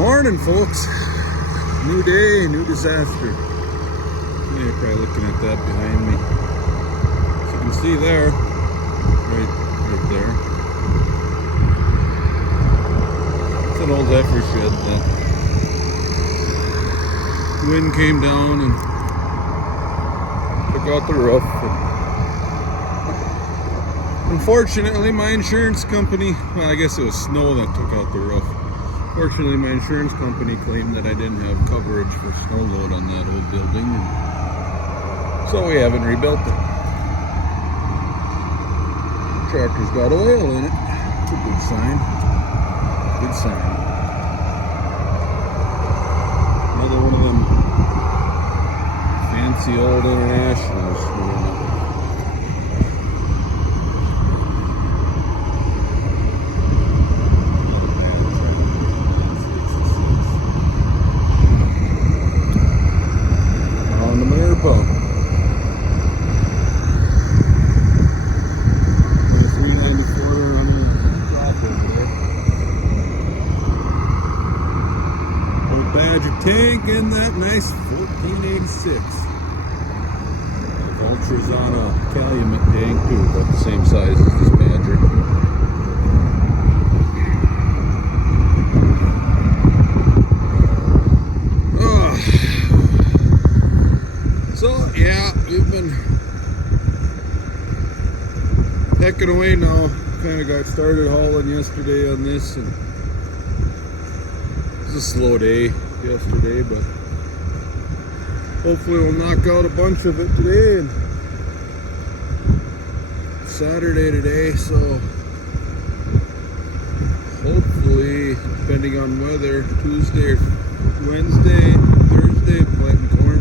Morning, folks. New day, new disaster. You're probably looking at that behind me. As you can see there, right there. It's an old heifer shed that wind came down and took out the roof. And unfortunately, my insurance company, well, I guess it was snow that took out the roof. Fortunately, my insurance company claimed that I didn't have coverage for snow load on that old building, and so we haven't rebuilt it. Tractor's got oil in it. It's a good sign. Good sign. Another one of them fancy old Internationals. Pump. 394 running drop over there. Old Badger tank in that nice 1486. Vulture's on a Calumet tank too, about the same size as this Badger. So, yeah, we've been pecking away now. Kind of got started hauling yesterday on this, and it was a slow day yesterday, but hopefully we'll knock out a bunch of it today. And Saturday today, so hopefully, depending on weather, Tuesday or Wednesday, Thursday, planting corn.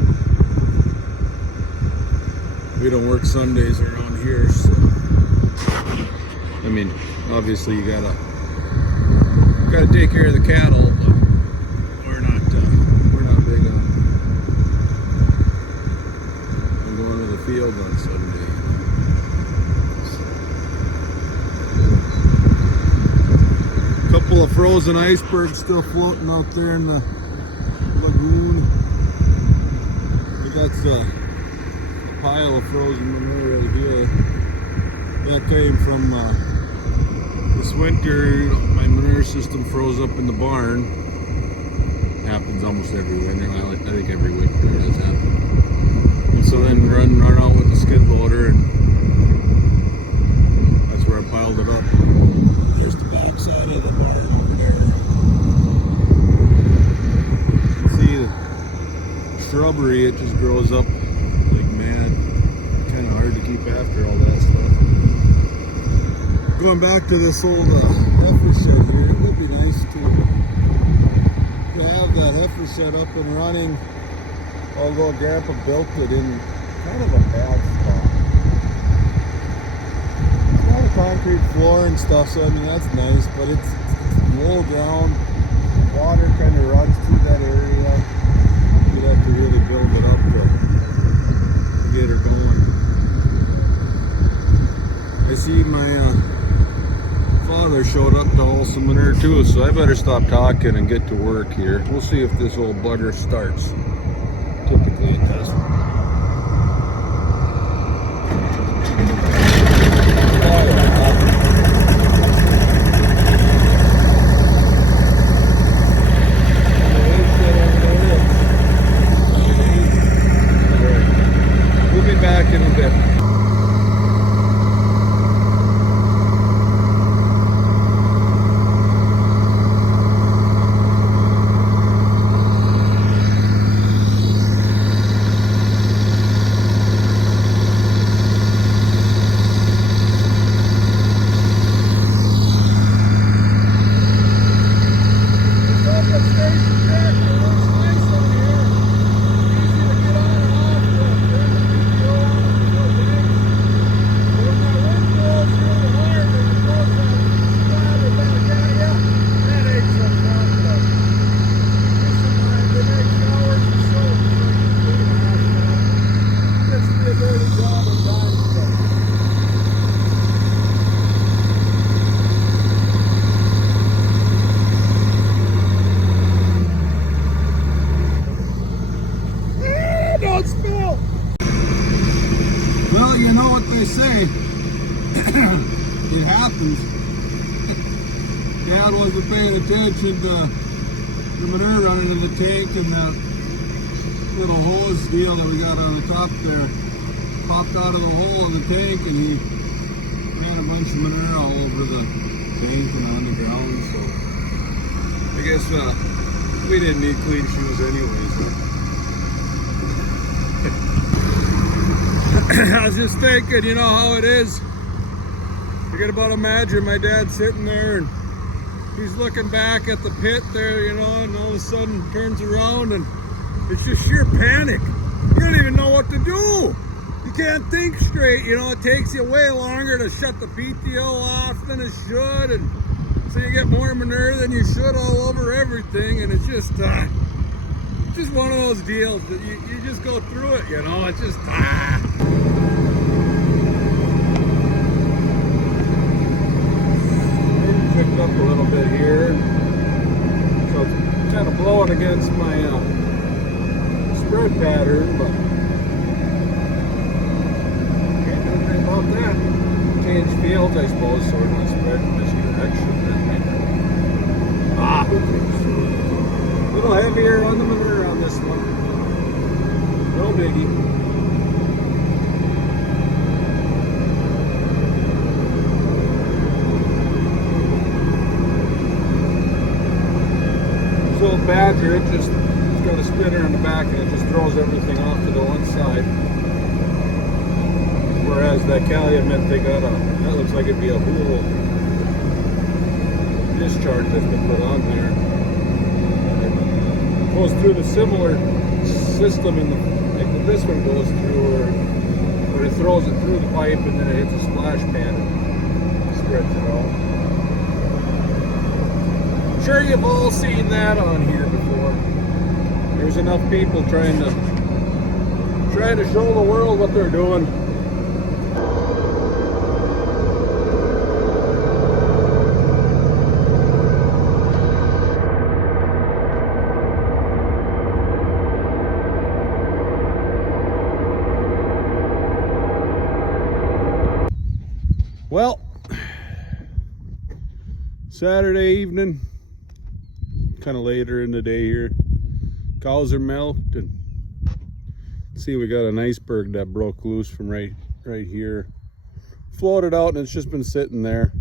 We don't work Sundays around here, so I mean, obviously you gotta take care of the cattle, but we're not big on going to the field on Sunday. A couple of frozen icebergs still floating out there in the lagoon. We got pile of frozen manure right here. That came from this winter. My manure system froze up in the barn. Happens almost every winter. I think every winter it does happen. And so then run out with the skid loader, and that's where I piled it up. There's the back side of the barn over there. See the shrubbery, it just grows up keep after all that stuff. Going back to this old heifer shed here, it would be nice to have that heifer shed up and running, although Grandpa built it in kind of a bad spot. It's got a concrete floor and stuff, so I mean that's nice, but it's low ground. Water kind of runs through that area. You'd have to really build it up to get her going. I see my father showed up to haul some manure too, so I better stop talking and get to work here. We'll see if this old bugger starts. Typically it does. We'll be back in a bit. day, it happens. Dad wasn't paying attention to the manure running in the tank, and that little hose deal that we got on the top there popped out of the hole in the tank, and he ran a bunch of manure all over the tank and on the ground. So I guess we didn't need clean shoes anyways. I was just thinking, you know how it is. You can about imagine my dad sitting there and he's looking back at the pit there, you know, and all of a sudden turns around and it's just sheer panic. You don't even know what to do. You can't think straight, you know. It takes you way longer to shut the PTO off than it should, and so you get more manure than you should all over everything, and it's just one of those deals that you just go through it, you know. It's just picked up a little bit here, so it's kind of blowing against my spread pattern, but can't do anything about that. Change fields, I suppose, so we're not spreading this direction. A little heavier on the manure on this one. No biggie. This little Badger, it's got a spinner in the back and it just throws everything off to the one side. Whereas that Calumet, they got that looks like it'd be a whole discharge that's been put on there. It goes through the similar system in like this one goes through, where it throws it through the pipe and then it hits a splash pan and spreads it out. I'm sure you've all seen that on here before. There's enough people trying to show the world what they're doing. Well, Saturday evening, kind of later in the day here. Cows are milked, and see, we got an iceberg that broke loose from right here. Floated out, and it's just been sitting there.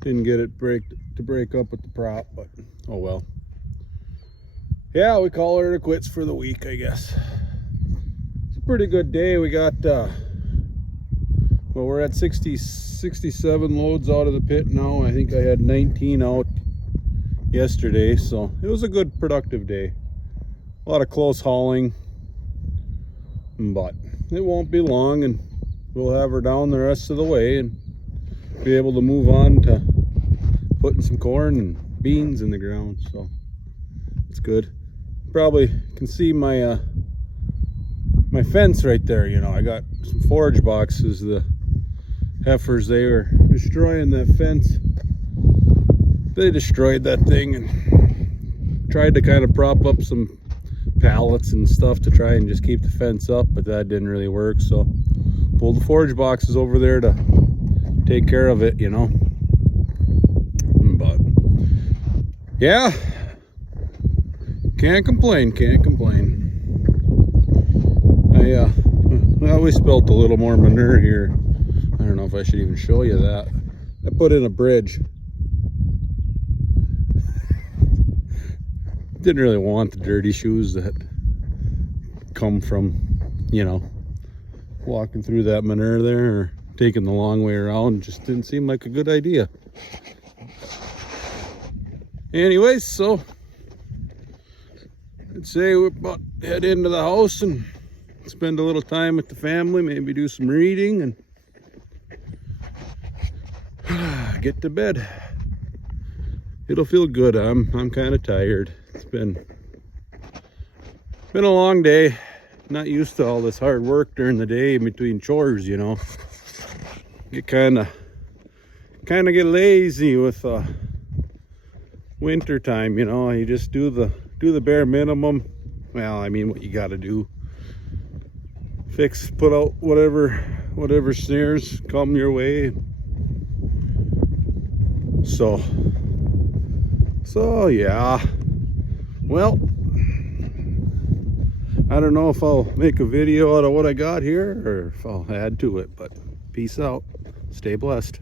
Didn't get it to break up with the prop, but oh well. Yeah, we call it a quits for the week, I guess. It's a pretty good day. We got well, we're at 67 loads out of the pit now. I think I had 19 out yesterday, so it was a good productive day. A lot of close hauling, but it won't be long and we'll have her down the rest of the way and be able to move on to putting some corn and beans in the ground, so it's good. Probably can see my my fence right there. You know, I got some forage boxes. The heifers, they were destroying that fence. They destroyed that thing and tried to kind of prop up some pallets and stuff to try and just keep the fence up, but that didn't really work, so pulled the forage boxes over there to take care of it, you know. But yeah, can't complain. Well, we spilt a little more manure here. I don't know if I should even show you that. I put in a bridge. Didn't really want the dirty shoes that come from, you know, walking through that manure there or taking the long way around. Just didn't seem like a good idea. Anyways, so I'd say we're about to head into the house and spend a little time with the family, maybe do some reading and get to bed. It'll feel good. I'm kind of tired. It's been a long day. Not used to all this hard work during the day in between chores, you know. You kind of get lazy with winter time, you know. You just do the bare minimum. Well, I mean, what you got to do. Put out whatever whatever snares come your way. So yeah. Well, I don't know if I'll make a video out of what I got here or if I'll add to it, but peace out. Stay blessed.